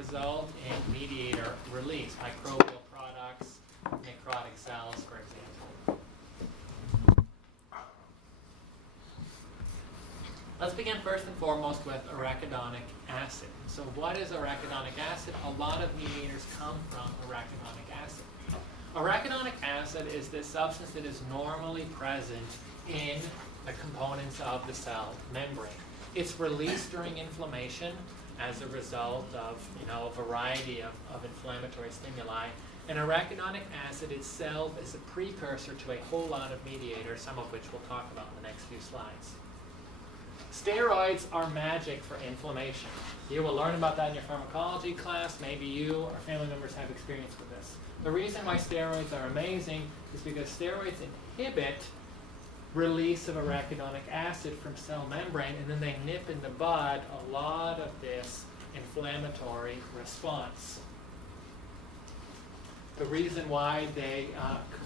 result in mediator release, microbial products, necrotic cells, for example. Let's begin first and foremost with arachidonic acid. So what is arachidonic acid? A lot of mediators come from arachidonic acid. Arachidonic acid is this substance that is normally present in the components of the cell membrane. It's released during inflammation as a result of a variety of inflammatory stimuli. And arachidonic acid itself is a precursor to a whole lot of mediators, some of which we'll talk about in the next few slides. Steroids are magic for inflammation. You will learn about that in your pharmacology class. Maybe you or family members have experience with this. The reason why steroids are amazing is because steroids inhibit release of arachidonic acid from cell membrane, and then they nip in the bud a lot of this inflammatory response. The reason why they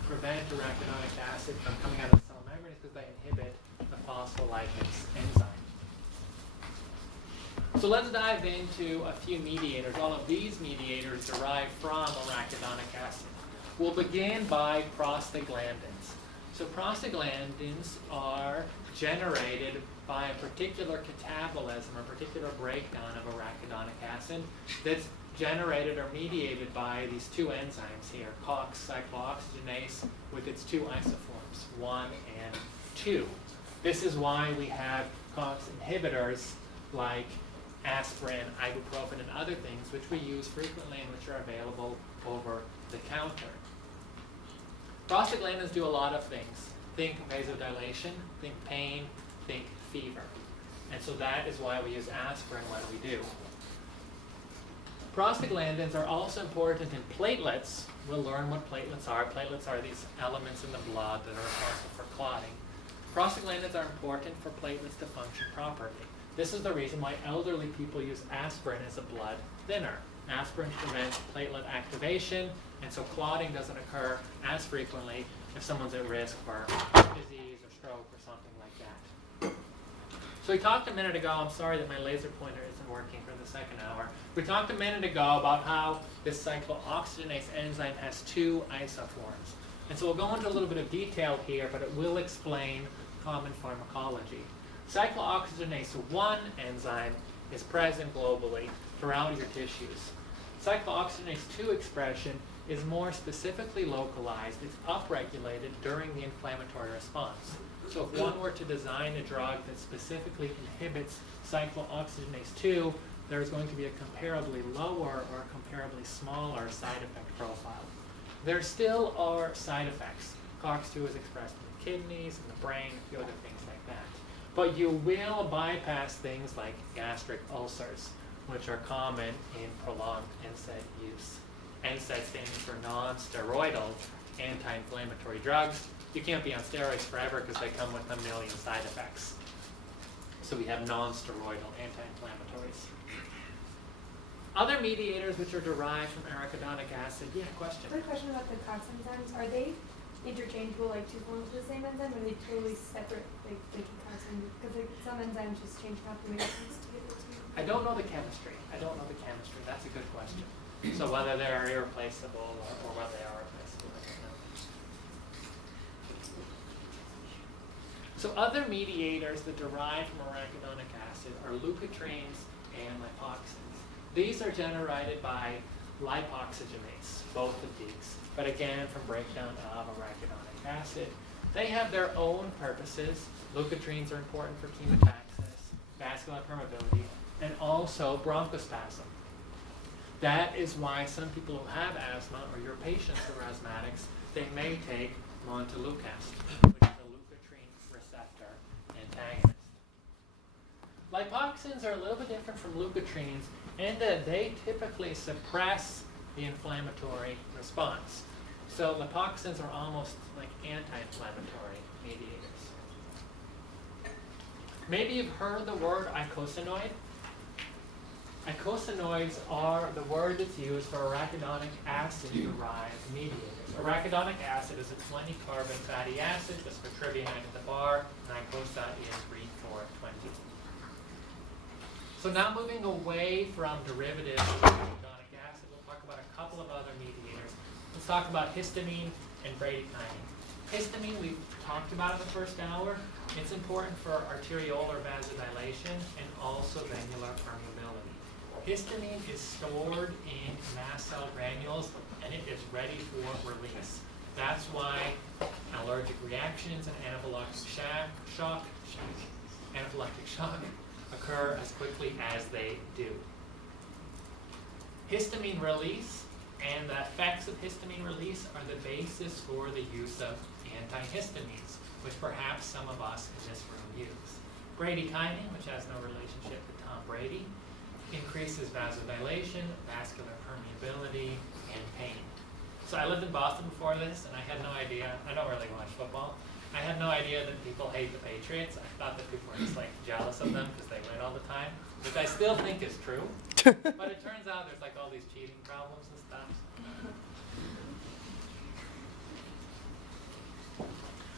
prevent arachidonic acid from coming out of the cell membrane is because they inhibit the phospholipase enzyme. So let's dive into a few mediators. All of these mediators derive from arachidonic acid. We'll begin by prostaglandins. So prostaglandins are generated by a particular catabolism or particular breakdown of arachidonic acid that's generated or mediated by these two enzymes here, COX cyclooxygenase with its two isoforms, 1 and 2. This is why we have COX inhibitors like aspirin, ibuprofen, and other things which we use frequently and which are available over the counter. Prostaglandins do a lot of things. Think vasodilation, think pain, think fever. And so that is why we use aspirin when we do. Prostaglandins are also important in platelets. We'll learn what platelets are. Platelets are these elements in the blood that are responsible for clotting. Prostaglandins are important for platelets to function properly. This is the reason why elderly people use aspirin as a blood thinner. Aspirin prevents platelet activation, and so clotting doesn't occur as frequently if someone's at risk for heart disease or stroke or something like that. So we talked a minute ago, I'm sorry that my laser pointer isn't working for the second hour. We talked a minute ago about how this cyclooxygenase enzyme has two isoforms. And so we'll go into a little bit of detail here, but it will explain common pharmacology. Cyclooxygenase 1 enzyme is present globally throughout your tissues. Cyclooxygenase 2 expression is more specifically localized. It's upregulated during the inflammatory response. So if one were to design a drug that specifically inhibits cyclooxygenase 2, there's going to be a comparably lower or comparably smaller side effect profile. There still are side effects. COX-2 is expressed in the kidneys, in the brain, a few other things like that. But you will bypass things like gastric ulcers, which are common in prolonged NSAID use. NSAID stands for non-steroidal anti-inflammatory drugs. You can't be on steroids forever because they come with a million side effects. So we have non-steroidal anti-inflammatories. Other mediators which are derived from arachidonic acid. Yeah, question? I have a question about the COX enzymes. Are they interchangeable, like two forms of the same enzyme, or are they totally separate, like COX? Because some enzymes just change configurations to get the two. I don't know the chemistry. That's a good question. So whether they're irreplaceable or whether they are replaceable, I don't know. So other mediators that derive from arachidonic acid are leukotrienes and lipoxins. These are generated by lipoxygenase, both of these, but again from breakdown of arachidonic acid. They have their own purposes. Leukotrienes are important for chemotaxis, vascular permeability, and also bronchospasm. That is why some people who have asthma or your patients who are asthmatics, they may take montelukast, which is a leukotriene receptor antagonist. Lipoxins are a little bit different from leukotrienes in that they typically suppress the inflammatory response. So lipoxins are almost like anti-inflammatory mediators. Maybe you've heard the word icosanoid. Icosanoids are the word that's used for arachidonic acid-derived mediators. Arachidonic acid is a 20-carbon fatty acid, just for trivia at the bar, and icosa is Greek for 20. So now moving away from derivatives of arachidonic acid, we'll talk about a couple of other mediators. Let's talk about histamine and bradykinin. Histamine we've talked about in the first hour. It's important for arteriolar vasodilation and also venular permeability. Histamine is stored in mast cell granules and it is ready for release. That's why allergic reactions and anaphylactic shock occur as quickly as they do. Histamine release and the effects of histamine release are the basis for the use of antihistamines, which perhaps some of us in this room use. Bradykinin, which has no relationship to Tom Brady, increases vasodilation, vascular permeability, and pain. So I lived in Boston before this, and I had no idea, I don't really watch football, I had no idea that people hate the Patriots. I thought that people were just like jealous of them because they win all the time, which I still think is true. But it turns out there's like all these cheating problems and stuff.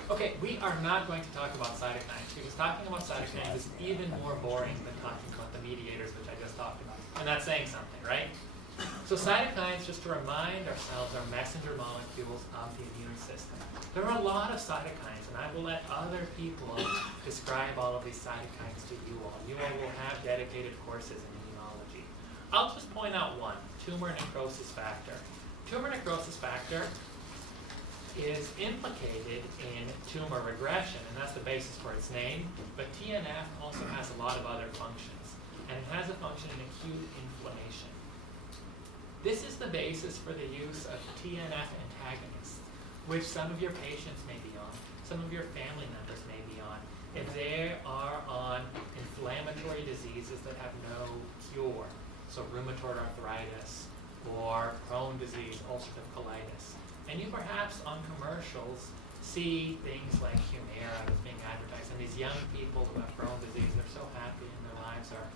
Okay, we are not going to talk about cytokines because talking about cytokines is even more boring than talking about the mediators, which I just talked about. And that's saying something, right? So cytokines, just to remind ourselves, are messenger molecules of the immune system. There are a lot of cytokines, and I will let other people describe all of these cytokines to you all. You all will have dedicated courses in immunology. I'll just point out one, tumor necrosis factor. Tumor necrosis factor is implicated in tumor regression, and that's the basis for its name, but TNF also has a lot of other functions, and it has a function in acute inflammation. This is the basis for the use of TNF antagonists, which some of your patients may be on, some of your family members may be on, if they are on inflammatory diseases that have no cure, so rheumatoid arthritis or Crohn's disease, ulcerative colitis. And you perhaps on commercials see things like Humira that's being advertised, and these young people who have Crohn's disease, they're so happy and their lives are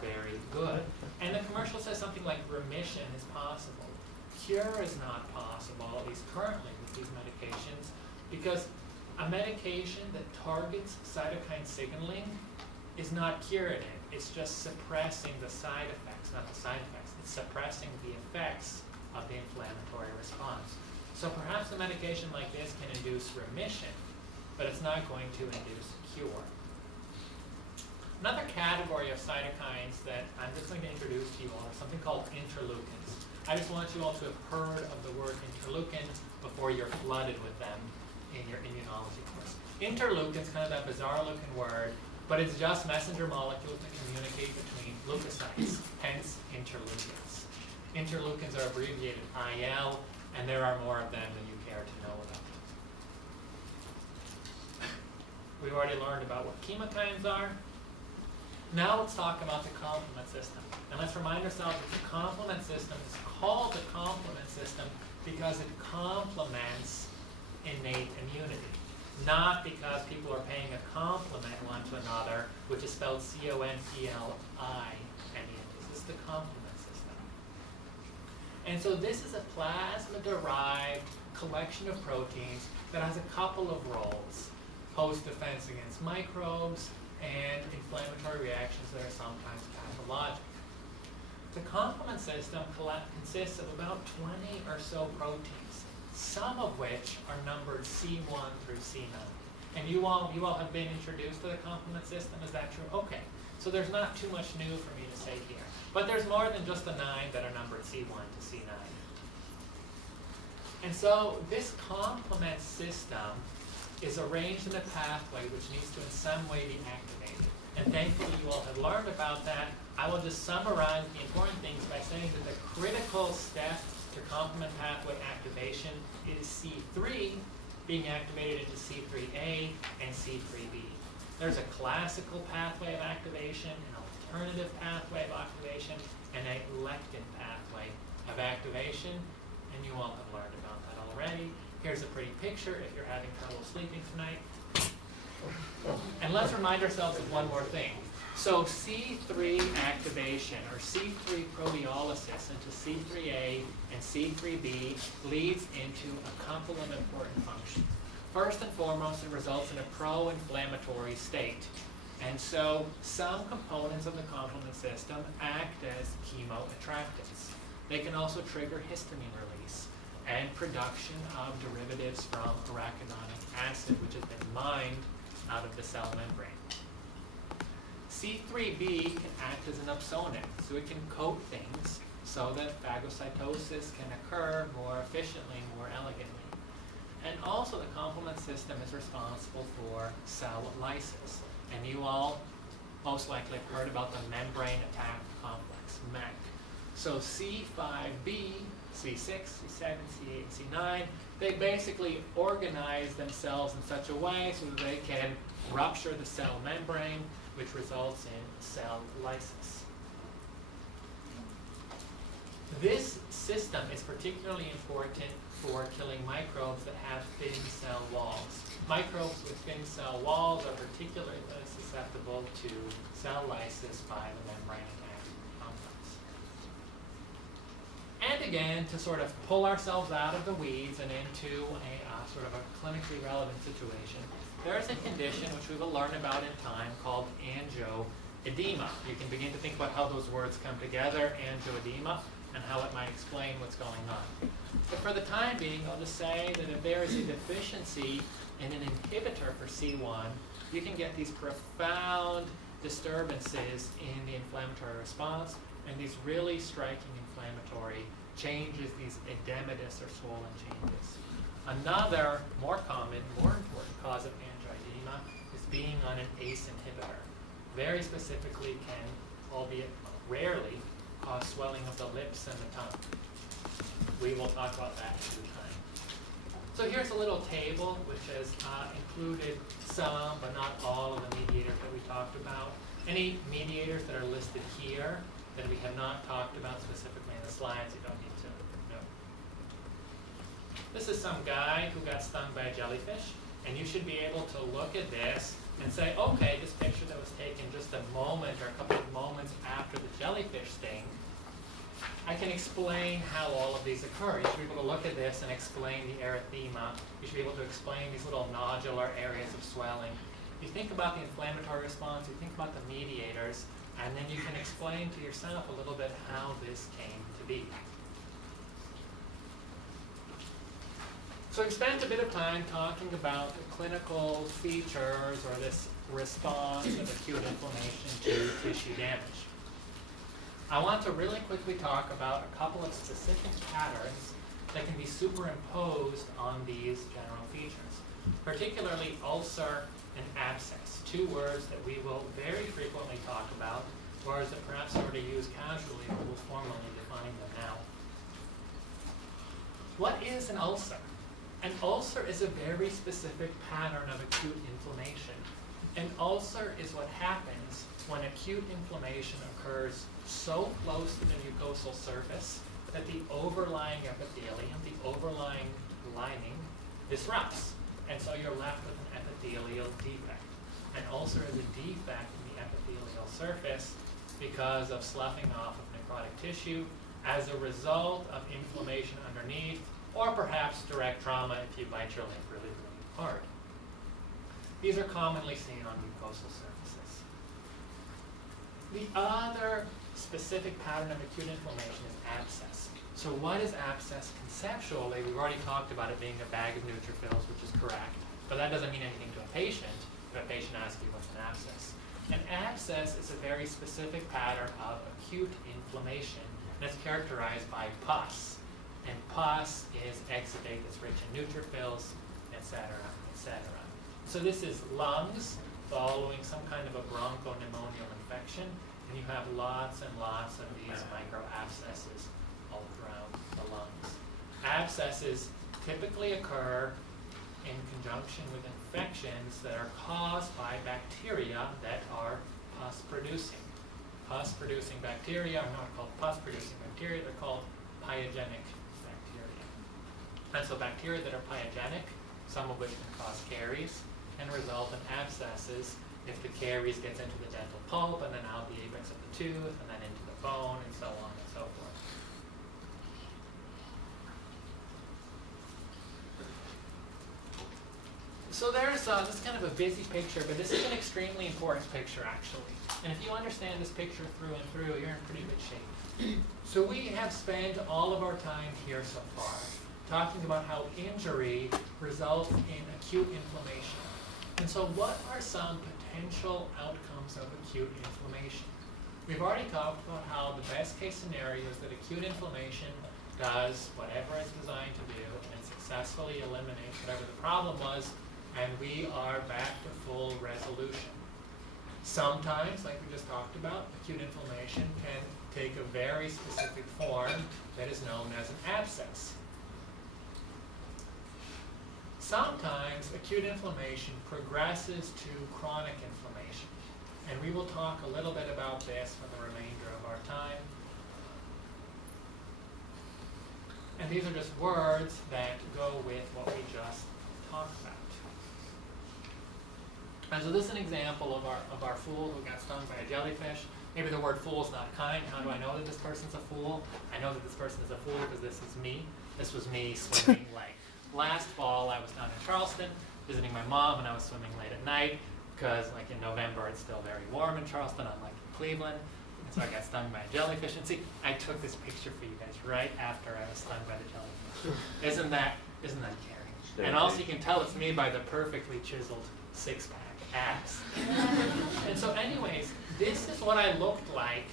very good. And the commercial says something like remission is possible. Cure is not possible, at least currently with these medications, because a medication that targets cytokine signaling is not curative. It's just suppressing the side effects, not the side effects. It's suppressing the effects of the inflammatory response. So perhaps a medication like this can induce remission, but it's not going to induce cure. Another category of cytokines that I'm just going to introduce to you all is something called interleukins. I just want you all to have heard of the word interleukin before you're flooded with them in your immunology course. Interleukins, kind of that bizarre looking word, but it's just messenger molecules that communicate between leukocytes, hence interleukins. Interleukins are abbreviated IL, and there are more of them than you care to know about. We've already learned about what chemokines are. Now let's talk about the complement system. And let's remind ourselves that the complement system is called the complement system because it complements innate immunity. Not because people are paying a compliment one to another, which is spelled C-O-N-P-L-I-M-E-N-T. This is the complement system. And so this is a plasma-derived collection of proteins that has a couple of roles. Host defense against microbes and inflammatory reactions that are sometimes pathologic. The complement system consists of about 20 or so proteins, some of which are numbered C1 through C9. And you all have been introduced to the complement system, is that true? Okay, so there's not too much new for me to say here. But there's more than just the 9 that are numbered C1 to C9. And so this complement system is arranged in a pathway which needs to in some way be activated. And thankfully you all have learned about that. I will just summarize the important things by saying that the critical step to complement pathway activation is C3 being activated into C3A and C3B. There's a classical pathway of activation, an alternative pathway of activation, and a lectin pathway of activation, and you all have learned about that already. Here's a pretty picture if you're having trouble sleeping tonight. And let's remind ourselves of one more thing. So C3 activation, or C3 proteolysis into C3A and C3B leads into a couple of important functions. First and foremost, it results in a pro-inflammatory state. And so some components of the complement system act as chemoattractants. They can also trigger histamine release and production of derivatives from arachidonic acid, which has been mined out of the cell membrane. C3b can act as an opsonate, so it can coat things so that phagocytosis can occur more efficiently, more elegantly. And also the complement system is responsible for cell lysis. And you all most likely have heard about the membrane attack complex, MEC. So C5b, C6, C7, C8, C9, they basically organize themselves in such a way so that they can rupture the cell membrane, which results in cell lysis. This system is particularly important for killing microbes that have thin cell walls. Microbes with thin cell walls are particularly susceptible to cell lysis by the membrane attack complex. And again, to sort of pull ourselves out of the weeds and into a sort of a clinically relevant situation, there is a condition which we will learn about in time called angioedema. You can begin to think about how those words come together, angioedema, and how it might explain what's going on. But for the time being, I'll just say that if there is a deficiency in an inhibitor for C1, you can get these profound disturbances in the inflammatory response and these really striking inflammatory changes, these edematous or swollen changes. Another more common, more important cause of angioedema is being on an ACE inhibitor. Very specifically can, albeit rarely, cause swelling of the lips and the tongue. We will talk about that in due time. So here's a little table which has included some, but not all, of the mediators that we talked about. Any mediators that are listed here that we have not talked about specifically in the slides, you don't need to know. This is some guy who got stung by a jellyfish, and you should be able to look at this and say, okay, this picture that was taken just a moment or a couple of moments after the jellyfish sting, I can explain how all of these occur. You should be able to look at this and explain the erythema. You should be able to explain these little nodular areas of swelling. You think about the inflammatory response, you think about the mediators, and then you can explain to yourself a little bit how this came to be. So we spent a bit of time talking about the clinical features or this response of acute inflammation to tissue damage. I want to really quickly talk about a couple of specific patterns that can be superimposed on these general features, particularly ulcer and abscess, two words that we will very frequently talk about, words that perhaps sort of use casually, but we'll formally define them now. What is an ulcer? An ulcer is a very specific pattern of acute inflammation. An ulcer is what happens when acute inflammation occurs so close to the mucosal surface that the overlying epithelium, the overlying lining, disrupts. And so you're left with an epithelial defect. An ulcer is a defect in the epithelial surface because of sloughing off of necrotic tissue as a result of inflammation underneath, or perhaps direct trauma if you bite your lip really, really hard. These are commonly seen on mucosal surfaces. The other specific pattern of acute inflammation is abscess. So what is abscess conceptually? We've already talked about it being a bag of neutrophils, which is correct, but that doesn't mean anything to a patient if a patient asks you what's an abscess. An abscess is a very specific pattern of acute inflammation, and it's characterized by pus. And pus is exudate that's rich in neutrophils, etc., etc. So this is lungs following some kind of a bronchopneumonial infection, and you have lots and lots of these microabscesses all throughout the lungs. Abscesses typically occur in conjunction with infections that are caused by bacteria that are pus-producing. Pus-producing bacteria are not called pus-producing bacteria, they're called pyogenic bacteria. And so bacteria that are pyogenic, some of which can cause caries, can result in abscesses if the caries gets into the dental pulp and then out the apex of the tooth and then into the bone and so on and so forth. So there's this is kind of a busy picture, but this is an extremely important picture actually. And if you understand this picture through and through, you're in pretty good shape. So we have spent all of our time here so far talking about how injury results in acute inflammation. And so what are some potential outcomes of acute inflammation? We've already talked about how the best case scenario is that acute inflammation does whatever it's designed to do and successfully eliminates whatever the problem was, and we are back to full resolution. Sometimes, like we just talked about, acute inflammation can take a very specific form that is known as an abscess. Sometimes acute inflammation progresses to chronic inflammation, and we will talk a little bit about this for the remainder of our time. And these are just words that go with what we just talked about. And so this is an example of our fool who got stung by a jellyfish. Maybe the word fool is not kind. How do I know that this person's a fool? I know that this person is a fool because this is me. This was me swimming like last fall. I was down in Charleston visiting my mom, and I was swimming late at night because like in November it's still very warm in Charleston, unlike in Cleveland. And so I got stung by a jellyfish. And see, I took this picture for you guys right after I was stung by the jellyfish. Isn't that caring? And also you can tell it's me by the perfectly chiseled six-pack abs. And so anyways, this is what I looked like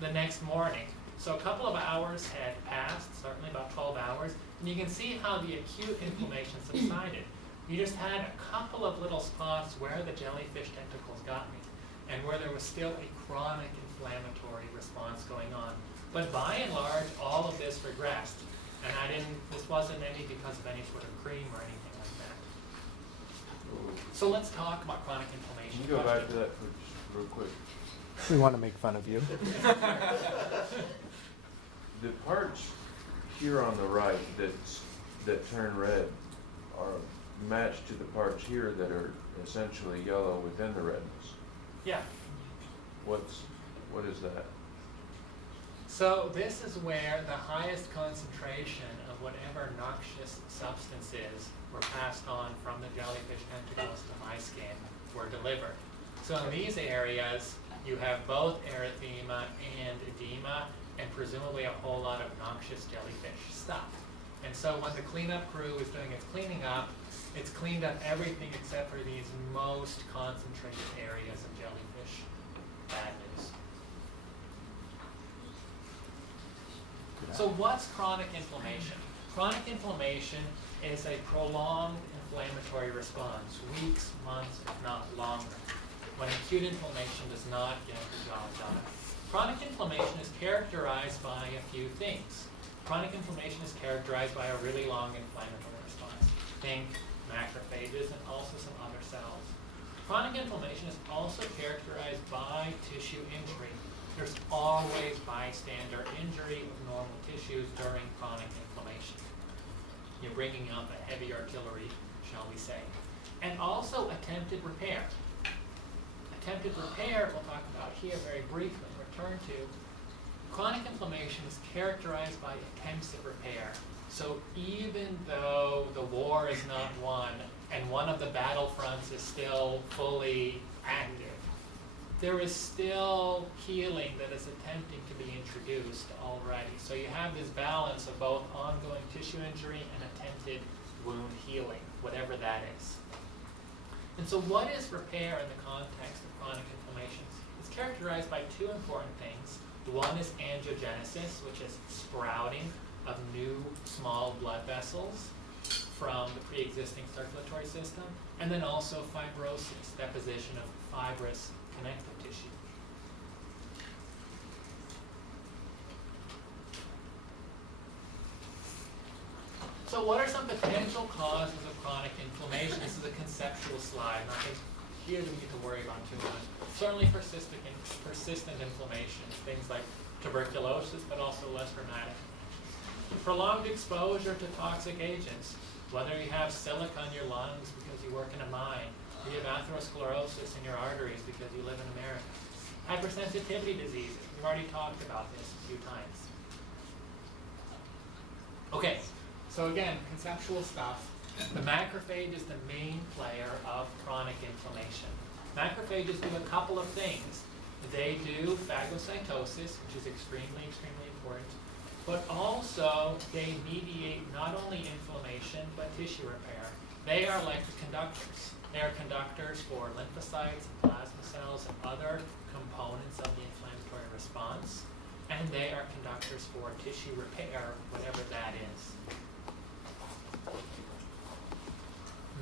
the next morning. So a couple of hours had passed, certainly about 12 hours, and you can see how the acute inflammation subsided. You just had a couple of little spots where the jellyfish tentacles got me, and where there was still a chronic inflammatory response going on. But by and large, all of this regressed, and this wasn't any because of any sort of cream or anything like that. So let's talk about chronic inflammation. Can you go back to that for just real quick? We want to make fun of you. The parts here on the right that turn red are matched to the parts here that are essentially yellow within the redness. Yeah. What is that? So this is where the highest concentration of whatever noxious substances were passed on from the jellyfish tentacles to my skin were delivered. So in these areas, you have both erythema and edema, and presumably a whole lot of noxious jellyfish stuff. And so when the cleanup crew is doing its cleaning up, it's cleaned up everything except for these most concentrated areas of jellyfish bad news. So what's chronic inflammation? Chronic inflammation is a prolonged inflammatory response, weeks, months, if not longer, when acute inflammation does not get the job done. Chronic inflammation is characterized by a few things. Chronic inflammation is characterized by a really long inflammatory response. Think macrophages and also some other cells. Chronic inflammation is also characterized by tissue injury. There's always bystander injury of normal tissues during chronic inflammation. You're bringing up a heavy artillery, shall we say. And also attempted repair. Attempted repair, we'll talk about here very briefly, return to. Chronic inflammation is characterized by attempts at repair. So even though the war is not won and one of the battlefronts is still fully active, there is still healing that is attempting to be introduced already. So you have this balance of both ongoing tissue injury and attempted wound healing, whatever that is. And so what is repair in the context of chronic inflammation? It's characterized by two important things. One is angiogenesis, which is sprouting of new small blood vessels from the pre-existing circulatory system, and then also fibrosis, deposition of fibrous connective tissue. So what are some potential causes of chronic inflammation? This is a conceptual slide, nothing here that we need to worry about too much. Certainly persistent inflammation, things like tuberculosis, but also less dramatic. Prolonged exposure to toxic agents, whether you have silica in your lungs because you work in a mine, or you have atherosclerosis in your arteries because you live in America. Hypersensitivity diseases, we've already talked about this a few times. Okay, so again, conceptual stuff. The macrophage is the main player of chronic inflammation. Macrophages do a couple of things. They do phagocytosis, which is extremely, extremely important, but also they mediate not only inflammation, but tissue repair. They are like the conductors. They are conductors for lymphocytes, plasma cells, and other components of the inflammatory response. And they are conductors for tissue repair, whatever that is.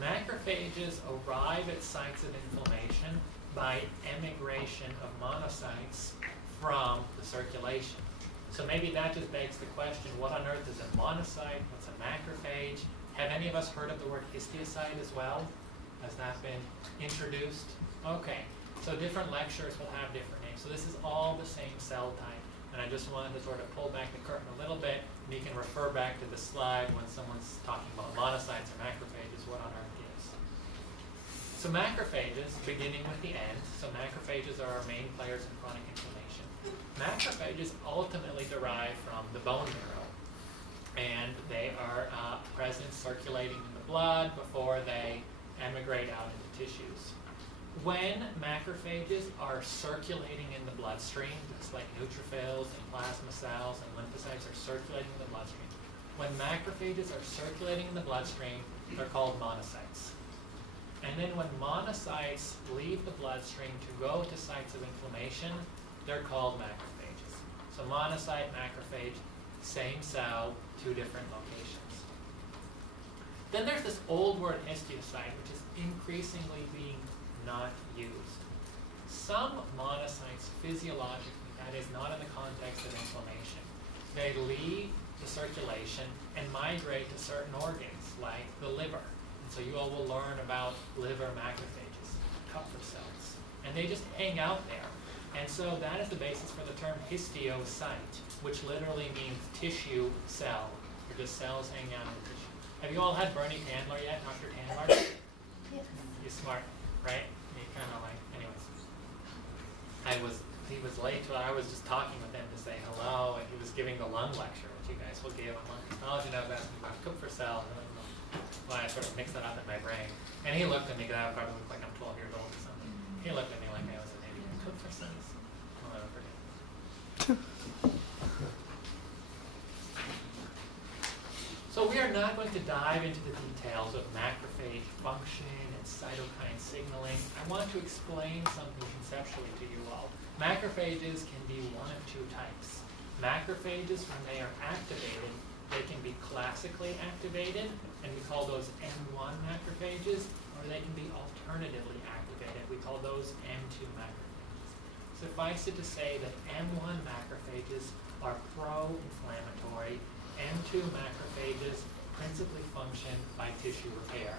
Macrophages arrive at sites of inflammation by emigration of monocytes from the circulation. So maybe that just begs the question, what on earth is a monocyte? What's a macrophage? Have any of us heard of the word histiocyte as well? Has that been introduced? Okay, so different lectures will have different names. So this is all the same cell type. And I just wanted to sort of pull back the curtain a little bit, and you can refer back to the slide when someone's talking about monocytes or macrophages, what on earth is. So macrophages, beginning with the end, so macrophages are our main players in chronic inflammation. Macrophages ultimately derive from the bone marrow, and they are present circulating in the blood before they emigrate out into tissues. When macrophages are circulating in the bloodstream, it's like neutrophils and plasma cells and lymphocytes are circulating in the bloodstream. When macrophages are circulating in the bloodstream, they're called monocytes. And then when monocytes leave the bloodstream to go to sites of inflammation, they're called macrophages. So monocyte, macrophage, same cell, two different locations. Then there's this old word histiocyte, which is increasingly being not used. Some monocytes physiologically, that is not in the context of inflammation, they leave the circulation and migrate to certain organs like the liver. And so you all will learn about liver macrophages, Kupffer cells. And they just hang out there. And so that is the basis for the term histiocyte, which literally means tissue cell. They're just cells hanging out in the tissue. Have you all had Bernie Tandler yet, Dr. Tandler? Yes. He's smart, right? He kind of like, anyways. He was late, so I was just talking with him to say hello, and he was giving the lung lecture, which you guys will give on lung pathology, and I was asking about Kupffer cells, and I sort of mixed that up in my brain. And he looked at me, because I probably look like I'm 12 years old or something. He looked at me like I was an idiot. Kupffer cells? I'll never forget. So we are not going to dive into the details of macrophage function and cytokine signaling. I want to explain something conceptually to you all. Macrophages can be one of two types. Macrophages, when they are activated, they can be classically activated, and we call those M1 macrophages, or they can be alternatively activated. We call those M2 macrophages. Suffice it to say that M1 macrophages are pro-inflammatory. M2 macrophages principally function by tissue repair.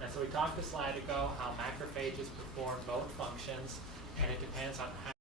And so we talked a slide ago how macrophages perform both functions, and it depends on how